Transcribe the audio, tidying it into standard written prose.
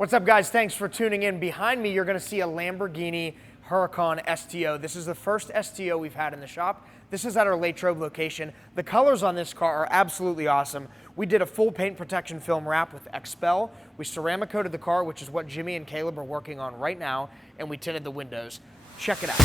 What's up, guys? Thanks for tuning in. Behind me, you're going to see a Lamborghini Huracan STO. This is the first STO we've had in the shop. This is at our LATROBE location. The colors on this car are absolutely awesome. We did a full paint protection film wrap with Expel. We ceramic coated the car, which is what Jimmy and Caleb are working on right now, and we tinted the windows. Check it out.